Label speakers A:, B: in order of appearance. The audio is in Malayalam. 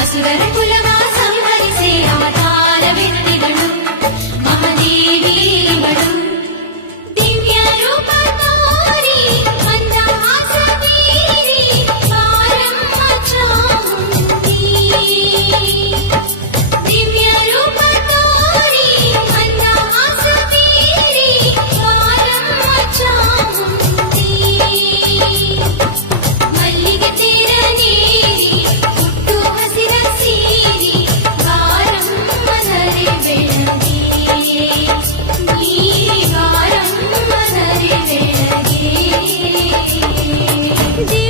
A: അസുരകുലമാ സംഹരിസേ അവതാരമെന്നിതളും മഹദേവി जी